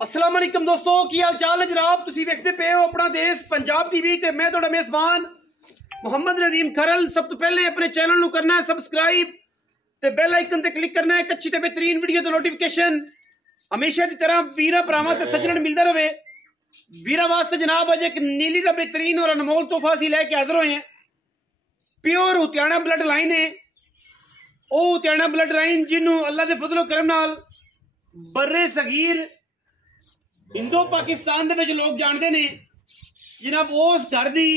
अस्सलाम वालेकुम दोस्तों, की हाल चाल है जनाब। तुसी वेखते पे हो अपना देश पंजाब टीवी ते मैं तुहाडा मेज़बान मोहम्मद नदीम खरल। सब तो पहले अपने चैनल नू करना है सबसक्राइब ते बेल आइकन ते क्लिक करना है। एक अच्छी ते बेहतरीन वीडियो दी नोटिफिकेशन हमेशा की तरह वीरा भरावां ते सज्जणन मिलता रहे। वीरा वास्ते जनाब अज एक नीली का बेहतरीन और अनमोल तोहफा असीं लैके हाज़र होए हैं। प्योर हुत्याणा ब्लड लाइन है। वो हुत्याणा ब्लड लाइन जिन्हों अल्लाह के फजलो करम नाल बर्रे सगीर इंडो पाकिस्तान दे लोग जानते ने जनाब। उस घर की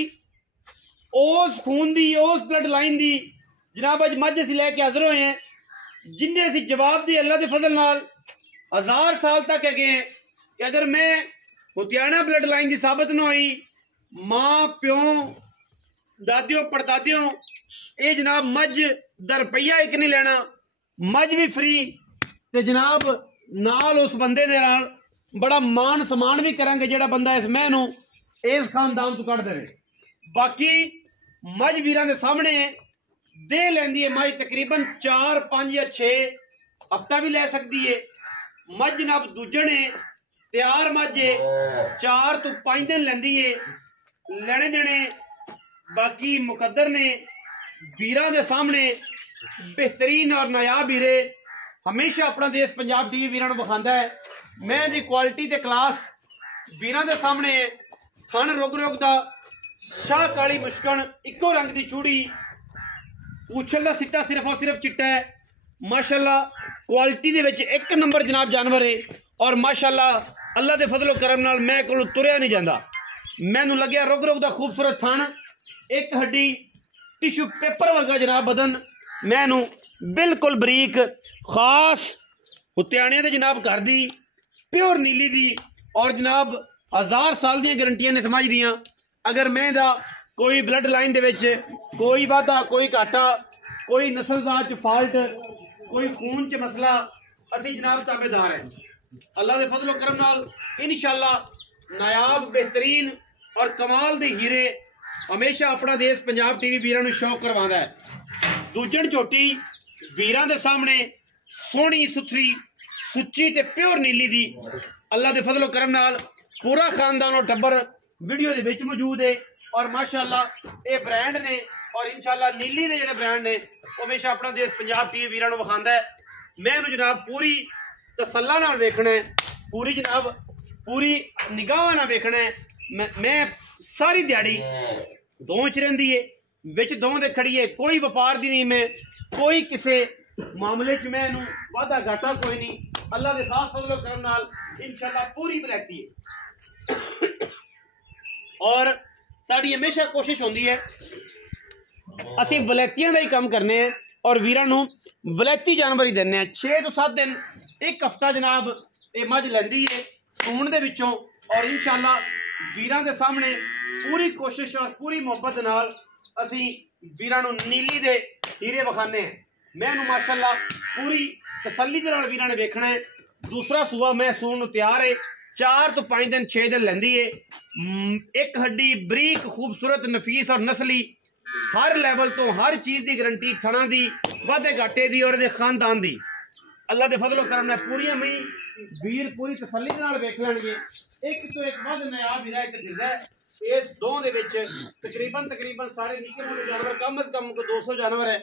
उस खून की उस ब्लड लाइन की जनाब अज मझ असीं लैके हाज़र होए हैं, जिन्हें असीं जवाब दी अल्लाह के फजल नाल 1000 साल तक है कि अगर मैं हुत्याणा ब्लड लाइन की साबित ना हुई, माँ प्यो दादियों पड़दादियों ये जनाब मझ दा रुपया एक नहीं लेना, मझ भी फ्री ते जनाब नाल उस बंदे दे नाल बड़ा मान सम्मान भी करांगे जेड़ा बंदा इस मैं नू इस खानदान तो कढ़ देवे। बाकी मझ वीरां दे सामने दे लैंदी है मझ तकरीबन 4 5 या 6 हफ्ता भी लै सकती है। मझ जनाब दूजण है तैयार मझ 4 तो 5 दिन लैंदी है लेने देने। बाकी मुकद्दर ने वीरां दे सामने बेहतरीन और नायाब हीरे हमेशा अपना देश पंजाब टीवी वीरां नूं विखांदा है। मैं दी क्वालिटी ते क्लास वीरां दे सामने थन रुग रुग दा शाह काली मुश्कन इको रंग दी चूड़ी पूछल दा सिट्टा सिर्फ और सिर्फ चिट्टा है। माशाअल्लाह क्वालिटी दे विच एक नंबर जनाब जानवर है। और माशाअल्लाह अल्लाह दे फजलो करम नाल मैं कोलों तुरिया नहीं जांदा। मैनू लग्या रुग रुग दा खूबसूरत थन, एक हड्डी टिशू पेपर वर्गा जनाब बदन, मैनू बिल्कुल बरीक खास हुत्याणे दे जनाब घर दी प्योर नीली दी और जनाब 1000 साल दी गारंटियां ने समझ दियां। अगर मैं दा कोई ब्लड लाइन दे विच कोई वाधा कोई घाटा कोई नस्लजात च फॉल्ट कोई खून च मसला असीं जनाब ताबेदार है। अल्लाह दे फजलो करम नाल इंशाअल्लाह नायाब बेहतरीन और कमाल दे हीरे हमेशा अपना देश पंजाब टीवी वीरां नूं शौक करवांदा है। दूजण झोटी वीरां दे सामने सोहनी सुथरी सुच्ची ते प्योर नीली दी अल्लाह दे फजलो करम नाल पूरा खानदान और टब्बर वीडियो दे विच मौजूद है। और माशाअल्लाह ये ब्रांड ने और इंशाअल्लाह नीली दे जेहड़े ब्रांड ने वो हमेशा अपना देश पंजाब टीवी वीरां नूं विखांदा है। मैं इहनूं जनाब पूरी तसल्ला नाल वेखना है, पूरी जनाब पूरी निगाह नाल वेखना है। मैं सारी दिहाड़ी दों च रहिंदी है, विच दों दे खड़ी है, कोई व्यापार दी नहीं, मैं कोई किसी मामले च मैं इहनूं वाधा घाटा कोई नहीं। अल्लाह दे खास फजलो करम नाल इंशाअल्लाह पूरी बलैती है। और साडी हमेशा कोशिश होंदी है असीं वलैतियां दा ही काम करने हैं और वीरां नूं वलैती जानवर ही देने हैं। 6 तो 7 दिन एक हफ्ता जनाब ये मझ लैंदी है सूण दे विचों। और इंशाअल्लाह वीरां दे सामने पूरी कोशिश और पूरी मुहब्बत नाल असीं वीरां नूं नीली दे हीरे विखाने हैं। मैं नूं माशाअल्लाह पूरी तसल्ली दे नाल वीरां ने वेखना है। दूसरा सूआ मैं सूण नूं तैयार है, 4 तो 5 दिन 6 दिन लैंदी है। एक हड्डी बरीक खूबसूरत नफीस और नस्ली हर लैवल तो हर चीज़ की गारंटी थणा दी वाधे घाटे दी और खानदान दी अल्लाह दे फजलो करम नाल पूरियां मई वीर पूरी तसल्ली दे नाल वेख लैणगे। एक तो एक वध नायाब हीरा इक फिरदा है। इस दों दे विच तकरीबन सारे निक्के मोटे जानवर कम अज कम को 200 जानवर है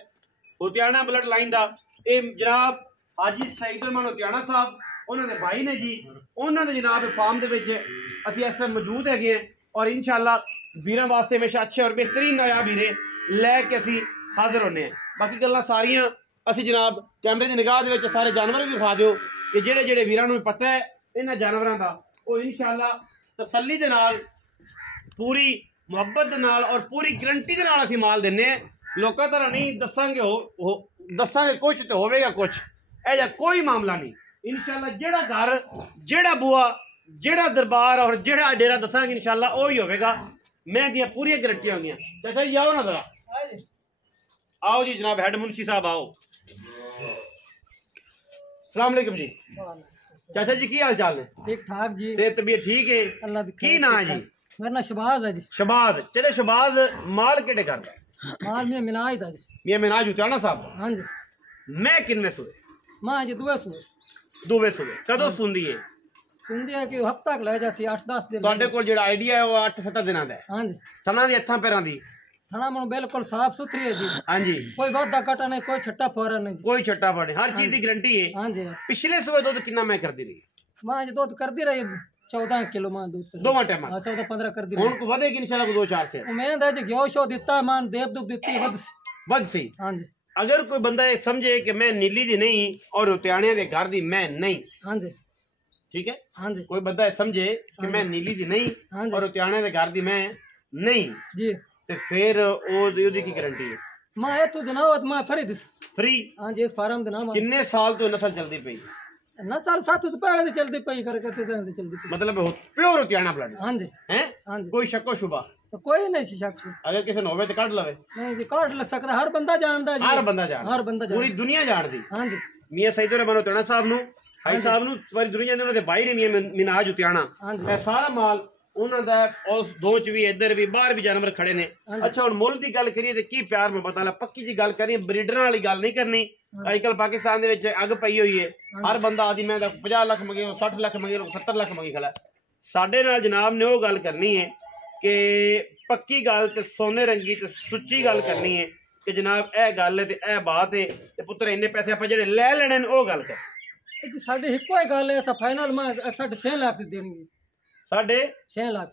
हुत्याणा ब्लड लाइन दा। ये जनाब हाजी सईद रहमान हुत्याणा साहब उन्होंने भाई ने जी उन्होंने जनाब फार्म दे विच असीं इस टाइम मौजूद है और इंशाअल्लाह वीरां वास्ते हमेशा अच्छे और बेहतरीन नायाब हीरे लैके असीं हाजिर होने हैं। बाकी गल्लां सारियां असीं जनाब कैमरे की निगाह दे विच सारे जानवर भी विखा दिओ कि जेड़े जेड़े वीरां नूं पता है इन्हां जानवरां दा वो इंशाअल्लाह तसल्ली दे नाल पूरी मुहब्बत दे नाल और पूरी गारंटी दे नाल असीं माल दिन्ने हैं। लोकां तरह नहीं दसांगे कुछ तो होवेगा कुछ, ऐसा कोई मामला नहीं। इंशाअल्लाह जेड़ा घर जेड़ा बुआ जेड़ा दरबार और जेड़ा डेरा दसांगे इंशाअल्लाह वो ही होवेगा। मैं दियां पूरी गारंटियां होंगियां। चाचा जी आओ ना जरा, आओ जी जनाब हेड मुंशी साहब आओ। अस्सलाम वालेकुम जी। चाचा जी की हाल चाल है? ठीक ठाक जी, सेहत तबीयत ठीक है? अल्लाह दी की नाम है जी? मेरा नाम शबाज है जी। शबाज चले शबाज माल केड़े करदा? माल में मिनाज दा जी। मियां मिनाज हुत्याणा साहब। हां जी। मैं किन्ने सुए? मां जी दुए सुए। दुवे सुए कदों सुंदी है? ਸੁਣਦੇ ਆ ਕਿ ਹਫਤਾ ਕ ਲੈ ਜਾਸੀ 8-10 ਦਿਨ ਤੁਹਾਡੇ ਕੋਲ ਜਿਹੜਾ ਆਈਡੀਆ ਹੈ ਉਹ 8-7 ਦਿਨਾਂ ਦਾ ਹੈ। ਹਾਂਜੀ ਥਣਾ ਦੀ ਹੱਥਾਂ ਪੈਰਾਂ ਦੀ ਥਣਾ ਮਨ ਬਿਲਕੁਲ ਸਾਫ ਸੁਥਰੀ ਹੈ ਜੀ। ਹਾਂਜੀ ਕੋਈ ਵਾਧਾ ਘਟਾ ਨਹੀਂ, ਕੋਈ ਛੱਟਾ ਫੋਰਾ ਨਹੀਂ ਜੀ। ਕੋਈ ਛੱਟਾ ਫੜੇ, ਹਰ ਚੀਜ਼ ਦੀ ਗਾਰੰਟੀ ਹੈ। ਹਾਂਜੀ ਪਿਛਲੇ ਸੂਏ ਦੁੱਧ ਕਿੰਨਾ ਮੈਂ ਕਰਦੀ ਰਹੀ? ਮਾਂ ਜੀ ਦੁੱਧ ਕਰਦੀ ਰਹੀ 14 ਕਿਲੋ ਮਾਂ ਦੁੱਧ ਕਰਦੀ। ਦੋਵਾਂ ਟਾਈਮਾਂ 14-15 ਕਰਦੀ ਹੁਣ ਰਹੀ। ਕੋ ਵਧੇਗੀ ਇਨਸ਼ਾਅੱਲਾ ਕੋ 2-4 ਸੇ ਉਮੀਦ ਹੈ ਜੀ ਘਿਓ ਸ਼ੋ ਦਿੱਤਾ ਮਾਂ ਦੇਵ ਦੁੱਧ ਦਿੱਤੀ ਵੱਧ ਸੀ। ਹਾਂਜੀ अगर कोई बंदा ये समझे कि मैं नीली दी नहीं और रुतियाने दे घर दी मैं नहीं, ਹਾਂਜੀ ठीक है, ਹਾਂਜੀ कोई बंदा ये समझे कि मैं नीली दी नहीं ਹਾਂਜੀ और रुतियाने दे घर दी मैं नहीं, ਜੀ ते फिर ओदी की गारंटी है मां ये तू जनावत मां फरीद फ्री। ਹਾਂਜੀ ਇਸ ਫਾਰਮ ਦਾ ਨਾਮ किन्ने साल तो नस्ल चलती पई? नसल साथ तो पहले से चलती पई करके ते चलती पई। मतलब प्योर रुतियाना ब्लड ਹਾਂਜੀ है, ਹਾਂਜੀ कोई शक्को शुबा तो कोई नहीं शक अगर किसी ने होवे तो काट लवे। नहीं जी काट लग सकता, हर बंदा जानदा जी। हर बंदा जान, हर बंदा पूरी दुनिया जान दी। हाँ जी मियां सईद रहमान उतियाना साहब नु भाई साहब नु सारी दुनिया दे उन्हां दे भाई ने मियां मिनाज उतियाना हाँ जी ਇਹ ਸਾਰਾ ਮਾਲ ਉਹਨਾਂ ਦਾ ਉਸ ਦੋ ਚ ਵੀ ਇੱਧਰ ਵੀ ਬਾਹਰ ਵੀ ਜਾਨਵਰ ਖੜੇ ਨੇ। ਅੱਛਾ ਹੁਣ ਮੁੱਲ ਦੀ ਗੱਲ ਕਰੀਏ ਤੇ ਕੀ ਪਿਆਰ ਮੁਹੱਬਤ ਨਾਲ ਪੱਕੀ ਜੀ ਗੱਲ ਕਰੀਏ, ਬਰੀਡਰਾਂ ਵਾਲੀ ਗੱਲ ਨਹੀਂ ਕਰਨੀ। ਅੱਜ ਕੱਲ ਪਾਕਿਸਤਾਨ ਦੇ ਵਿੱਚ ਅੱਗ ਪਈ ਹੋਈ ਹੈ, ਹਰ ਬੰਦਾ ਆਦੀ ਮੈਂ ਤਾਂ 50 ਲੱਖ ਮੰਗੇ, 60 ਲੱਖ ਮੰਗੇ, 70 ਲੱਖ ਮੰਗੇ ਖਲਾ। ਸਾਡੇ ਨਾਲ ਜਨਾਬ ਨੇ ਉਹ ਗੱਲ ਕਰਨੀ ਹੈ ਕਿ ਪੱਕੀ ਗੱਲ ਤੇ ਸੋਨੇ ਰੰਗੀ ਤੇ ਸੁੱਚੀ ਗੱਲ ਕਰਨੀ ਹੈ ਕਿ ਜਨਾਬ ਇਹ ਗੱਲ ਹੈ ਤੇ ਇਹ ਬਾਤ ਹੈ ਤੇ ਪੁੱਤਰ ਇੰਨੇ ਪੈਸੇ ਆਪਾਂ ਜਿਹੜੇ ਲੈ ਲੈਣੇ ਨੇ ਉਹ ਗੱਲ ਕਰ। जी साढ़े हिको ही गल है फाइनल में 6.5 लाख दी देनी है। 6.5 लाख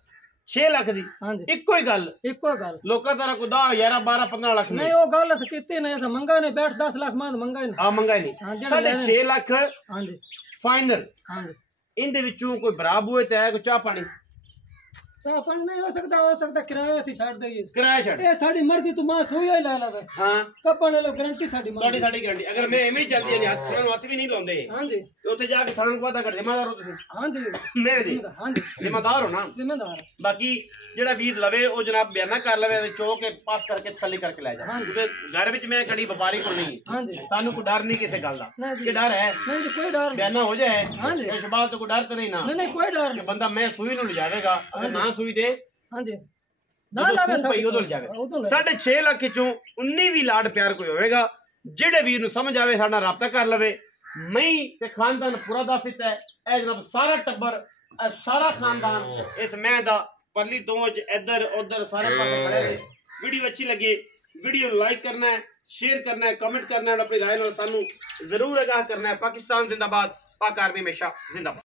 6 ਲੱਖ ਦੀ हाँ जी ਇੱਕੋ ਹੀ ਗੱਲ। इको गल ਲੋਕਾਂ ਦਾ ਕੋਈ 10 11 12 15 ਲੱਖ नहीं वो गल अस कीती नहीं, अस मंगा नहीं बैठ 10 लाख मां मंगा नहीं। ਆ ਮੰਗਾ ਹੀ हाँ ਨਹੀਂ। जी 6.5 ਲੱਖ हाँ जी ਫਾਈਨਲ। हाँ जी ਇਹਦੇ ਵਿੱਚੋਂ ਕੋਈ ਬਰਾਬ ਹੋਏ ਤੇ ਹੈ ਕੋਈ ਚਾਹ ਪਾਣੀ चाह पानी नहीं हो सकता किराया से छाड़ देगी। ਕਿਰਾਇਆ ਛੱਡ। ये साड़ी मर्जी तू मां सुई ही ला लावे ਹਾਂ कपन लो गारंटी साड़ी मां ਤੁਹਾਡੀ ਸਾਡੀ ਗਾਰੰਟੀ। ਅਗਰ ਮੈਂ ਐਵੇਂ ਹੀ ਚੱਲਦੀ ਹਾਂ ਹੱਥ ਨੂੰ ਹੱਥ ਵੀ ਨਹੀਂ ਲਾਉਂਦੇ हाँ जी ਤੇ ਉੱਥੇ ਜਾ ਕੇ ਥਾਣਾ ਨੂੰ ਵਾਦਾ ਕਰਦੇ ਜ਼ਿੰਮੇਦਾਰ ਹੋ ਤੁਸੀਂ? हाँ जी ਮੇਰੇ ਜੀ हाँ जी ਜ਼ਿੰਮੇਦਾਰ ਹੋ ਨਾ। जिम्मेदार ਬਾਕੀ ਜਿਹੜਾ ਵੀਰ ਲਵੇ ਉਹ ਜਨਾਬ ਬਿਆਨਾ ਕਰ ਲਵੇ ਤੇ ਚੋ ਕੇ ਪਾਸ ਕਰਕੇ ਥੱਲੇ ਕਰਕੇ ਲੈ ਜਾ। ਕਿਉਂਕਿ ਘਰ ਵਿੱਚ ਮੈਂ ਕੜੀ ਵਪਾਰੀ ਕੋਲ ਨਹੀਂ हाँ जी ਸਾਨੂੰ ਕੋਈ ਡਰ ਨਹੀਂ ਕਿਸੇ ਗੱਲ ਦਾ। नहीं जी ਕਿ ਡਰ ਹੈ नहीं जी कोई डर नहीं। ਬਿਆਨਾ ਹੋ ਜਾਏ हाँ जी ਇਸ ਬਾਤ ਤੋਂ ਕੋਈ ਡਰ ਤਾਂ ਨਹੀਂ ਨਾ नहीं कोई डर ਕਿ नहीं। ਬੰਦਾ ਮੈਂ ਸੂਈ ਨੂੰ ਲਿਜਾਵੇਗਾ, ਅਗਰ ਨਾ ਸੂਈ ਦੇ हाँ जी ना लावे ਪਈ ਉਦੋਂ ਲਿਜਾਵੇ। उधर ले 6.5 ਲੱਖ ਚੋਂ 19 ਵੀ ਲਾਡ ਪਿਆਰ ਕੋਈ ਹੋਵੇਗਾ। ਜਿਹੜੇ ਵੀਰ ਨੂੰ ਸਮਝ ਆਵੇ ਸਾਡਾ ਰਾਬਤਾ ਕਰ ਲਵੇ। ਮੈਂ ਤੇ ਖਾਨਦਾਨ ਪੂਰਾ ਦੱਸ ਦਿੱਤਾ ਹੈ। ਇਹ ਜਨਾਬ ਸਾਰਾ ਟੱਬਰ, ਇਹ ਸਾਰਾ ਖਾਨਦਾਨ ਇਸ ਮੈਂ ਦਾ ਪਰਲੀ ਦੋਜ ਇੱਧਰ ਉੱਧਰ ਸਾਰੇ ਪਾਸੇ ਖੜੇ ਨੇ। ਵੀਡੀਓ ਅੱਛੀ ਲੱਗੀ ਵੀਡੀਓ ਨੂੰ ਲਾਈਕ ਕਰਨਾ ਹੈ, शेयर करना है, कमेंट करना है, अपनी राय नाल सानू जरूर आगाह करना है। पाकिस्तान जिंदाबाद, पाक आर्मी हमेशा जिंदाबाद।